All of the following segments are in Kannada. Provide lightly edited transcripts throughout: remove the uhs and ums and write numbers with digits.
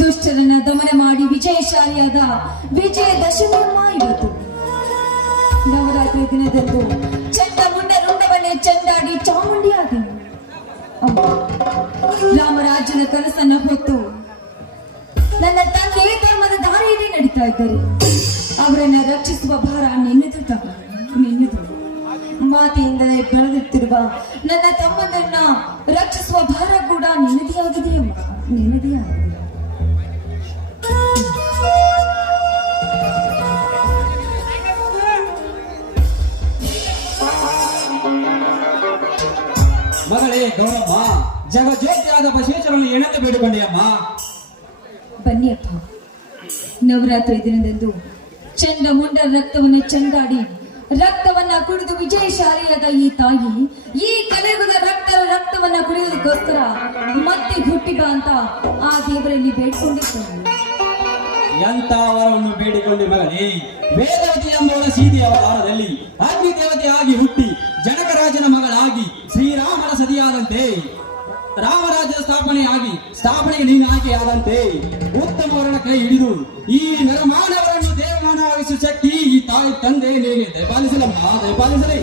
ದುಷ್ಟರನ್ನ ದಮನ ಮಾಡಿ ವಿಜಯಶಾಲಿಯಾದ ವಿಜಯದಶಮಿಯಮ್ಮ ಇವತ್ತು. ನವರಾತ್ರಿ ದಿನದಂದು ಚಂಡ ಮುಂಡ ರುಂಡವನ್ನೇ ಚಂಡಾಡಿ ಚಾಮುಂಡಿ ಆದಿ ರಾಮರಾಜನ ಕನಸನ್ನ ಹೊತ್ತು ನನ್ನ ತಂದೆ ಧರ್ಮದ ದಾರಿಯಲ್ಲಿ ನಡೀತಾ ಇದ್ದಾರೆ. ಅವರನ್ನ ರಕ್ಷಿಸುವ ಭಾರ ನಿನ್ನದು ಮಾತೆಯಿಂದ ಬೆಳೆದಿರ್ತಿರುವ ನನ್ನ ತಮ್ಮನನ್ನ ರಕ್ಷಿಸುವ ಭಾರ ಕೂಡ ನಿನ್ನದೇ ಆಗಿದೆ ಅಮ್ಮ, ನೆಮ್ಮದಿಯಾಗಿದೆ. ಮಗಳೇ ಗೌರಮ್ಮ, ಜಗಜ್ಯೋತಿಯಾದ ಬಸವೇಶ್ವರನ್ನು ಏನೆಂದು ಬೇಡಿಕೊಂಡೆಯಮ್ಮ? ಬನ್ನಿ ಅಪ್ಪ, ನವರಾತ್ರಿ ದಿನದಂದು ಚಂಡ ಮುಂಡ ರಕ್ತವನ್ನ ಚಂಡಾಡಿ ರಕ್ತವನ್ನ ಕುಡಿದು ವಿಜಯಶಾಲಿಯಾದ ಈ ತಾಯಿ ಈ ಕಲಿಯುಗದ ರಕ್ತವನ್ನ ಕುಡಿಯುವುದಕ್ಕೋಸ್ಕರ ಮತ್ತೆ ಹುಟ್ಟಿ ಬಾ ಅಂತ ಆ ದೇವರಲ್ಲಿ ಬೇಡ್ಕೊಂಡಿದ್ದೇನೆ. ಎಂತ ವರವನ್ನು ಬೇಡಿಕೊಂಡೆ ಮಗಳೇ? ವೇದವತಿ ಎಂಬುವರ ಸೀತೆಯ ಅವತಾರದಲ್ಲಿ ಅಗ್ನಿ ದೇವತೆಯಾಗಿ ಹುಟ್ಟಿ ಜನಕರಾಜನ ಮಗಳಾಗಿ ಶ್ರೀರಾಮನ ಸತಿಯಾದಂತೆ ರಾಮರಾಜ್ಯದ ಸ್ಥಾಪನೆಗೆ ನೀನು ಆಯ್ಕೆಯಾದಂತೆ ಉತ್ತಮವರನ್ನ ಕೈ ಹಿಡಿದು ಈ ನರಮಾನವರನ್ನು ದೇವಮಾನವಾಗಿಸುವ ಶಕ್ತಿ ಈ ತಾಯಿ ತಂದೆ ನಿನಗೆ ದಯಪಾಲಿಸಲಮ್ಮ, ದಯಪಾಲಿಸಲಿ.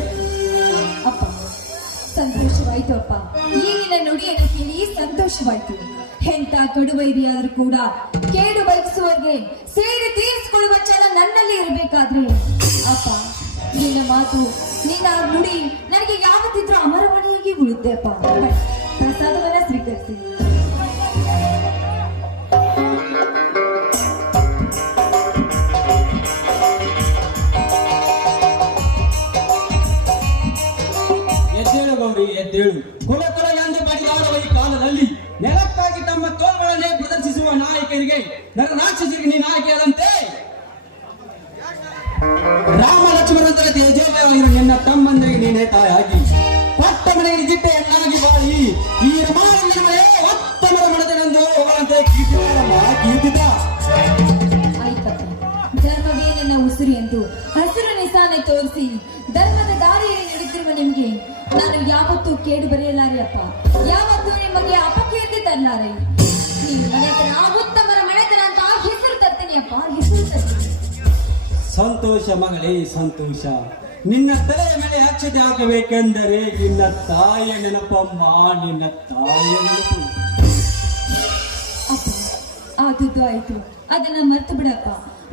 ಅಪ್ಪ, ಸಂತೋಷವಾಯ್ತು ಅಪ್ಪ. ಈಗಿನ ನುಡಿಯನ್ನು ಕೇಳಿ ಸಂತೋಷವಾಯ್ತು. ಎಂತ ಕಡುವೈರಿಯಾದ್ರೂ ಕೂಡ ಕೇಡು ಬಯಸುವವರಿಗೆ ಸೇರಿ ತೀರಿಸಿಕೊಳ್ಳುವ ಛಲ ನನ್ನಲ್ಲಿ ಇರಬೇಕಾದ್ರೆ ಅಪ್ಪ, ನಿನ್ನ ಮಾತು, ನಿನ್ನ ನುಡಿ ನನಗೆ ಯಾವತ್ತಿದ್ರೂ ಅಮರವಾಣಿಯಾಗಿ ಉಳಿತೆ ಅಪ್ಪ. ಪ್ರಸಾದವನ್ನ ಸ್ವೀಕರಿಸಿ. ಎದ್ದೇಳು ಗೌರಿ, ಎದ್ದೇಳು. ಕುಲ ಕುಲ ಎಂದು ಬಡಿದಾಡುವ ಈ ಕಾಲದಲ್ಲಿ ನೆಲಕ್ಕಾಗಿ ತಮ್ಮ ತೋಳ್ಗಳನ್ನೇ ಪ್ರದರ್ಶಿಸುವ ನಾಯಕರಿಗೆ ರಾಕ್ಷಸರಿಗೆ ನೀನು ಆಯ್ಕೆಯಾದಂತೆ ರಾಮ ಲಕ್ಷ್ಮಣಂತರ ತೇಜೋಮಯವಾಗಿರುವ ನಿನ್ನ ತಮ್ಮಂದರಿಗೆ ನೀನೇ ತಾಯಾಗಿ ಪಟ್ಟ ಮನೆಗೆ ಜಿಟ್ಟೆಯನ್ನಾಗಿ ಬಾಳಿ ಈ ರಮಾನಂದನ ಮನೆ ಉತ್ತಮರ ಮನದನೆಂದು ಅವರಂತೆ ಕೀರ್ತಿತ. ಆಯ್ತಪ್ಪ, ಧರ್ಮವೇ ನನ್ನ ಉಸಿರು ಎಂದು ಹಸಿರು ನಿಸಾನೆ ತೋರಿಸಿ ಧರ್ಮದ ದಾರಿಯಲ್ಲಿ ನಡೆದಿರುವ ನಿಮ್ಗೆ ನಾನು ಯಾವತ್ತೂ ಕೇಡು ಬರೆಯಲಾರೆ ಅಪ್ಪ. ಯಾವತ್ತೂ ನಿಮಗೆ ಅಪಕೀರ್ತಿ ತರಲಾರೆ. ನೀವು ಮನೆತನ ಉತ್ತಮರ ಮನೆತನ ಅಂತ ಹೆಸರು ತರ್ತೀನಿ ಅಪ್ಪ, ಹೆಸರು ತರ್ತೀನಿ. ಸಂತೋಷ ಮಗಳೇ, ಸಂತೋಷ. ನಿನ್ನ ತಲೆಯ ಮೇಲೆ ಅಕ್ಷತೆ ಹಾಕಬೇಕೆಂದರೆ ನಿನ್ನ ತಾಯಿಯ ನೆನಪಮ್ಮ, ನಿನ್ನ ತಾಯಿಯ ನೆನಪು. ಅಪ್ಪ, ಆದದ್ದು ಆಯ್ತು, ಅದನ್ನ ಮರ್ತು ಬಿಡಪ್ಪ.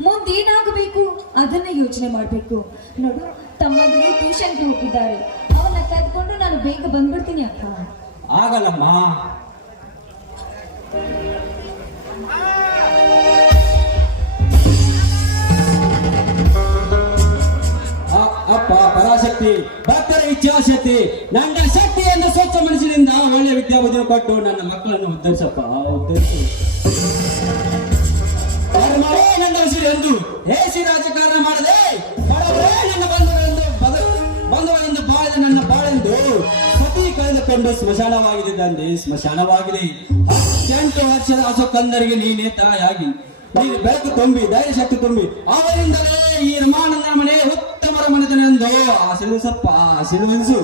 ಮುಂದೇನಾಗಬೇಕು ಅದನ್ನ ಯೋಚನೆ ಮಾಡ್ಬೇಕು. ನೋಡು, ತಮ್ಮಂದಿರು ಟ್ಯೂಷನ್ಗೆ ಹೋಗಿದ್ದಾರೆ. ಅವನ್ನ ಕರೆದುಕೊಂಡು ನಾನು ಬೇಗ ಬಂದ್ಬಿಡ್ತೀನಿ ಅಪ್ಪ. ಆಗಲ್ಲಮ್ಮ. ಅಪ್ಪ ಪರಾಶಕ್ತಿ, ಭಕ್ತರ ಇಚ್ಛಾಶಕ್ತಿ, ನನ್ನ ಶಕ್ತಿಯನ್ನು ಸ್ವಚ್ಛ ಮನಸ್ಸಿನಿಂದ ಒಳ್ಳೆ ವಿದ್ಯಾಬುದ್ಧಿ ಕೊಟ್ಟು ನನ್ನ ಮಕ್ಕಳನ್ನು ಉದ್ಧರಿಸಪ್ಪ, ಉದ್ಧರಿಸು. ಧರ್ಮವೇ ನನ್ನ ಉಸಿರು ಎಂದು ಹೇಸಿ ರಾಜಕಾರಣ ಮಾಡದೆ ಬಡವರೇ ನನ್ನ ಬಂಧುಗಳೆಂದು ಬಾಳಿದ ನನ್ನ ಬಾಳೆಂದು ಸತಿ ಕಳೆದುಕೊಂಡು ಸ್ಮಶಾನವಾಗಿದೆ ತಂದೆ, ಸ್ಮಶಾನವಾಗಿದೆ. 18 ವರ್ಷದ ಹಸುಕಂದರಿಗೆ ನೀನೇ ತಾಯಾಗಿ ನೀನು ಬೆಳಕು ತುಂಬಿ ಧೈರ್ಯ ಶಕ್ತಿ ತುಂಬಿ ಅವರಿಂದಲೇ ಈ ರಮಾನಂದನ ಮನೆ ಉತ್ತಮರ ಮನೆತನೆಂದು ಆಶೀರ್ವದಿಸಪ್ಪ, ಆಶೀರ್ವದಿಸು.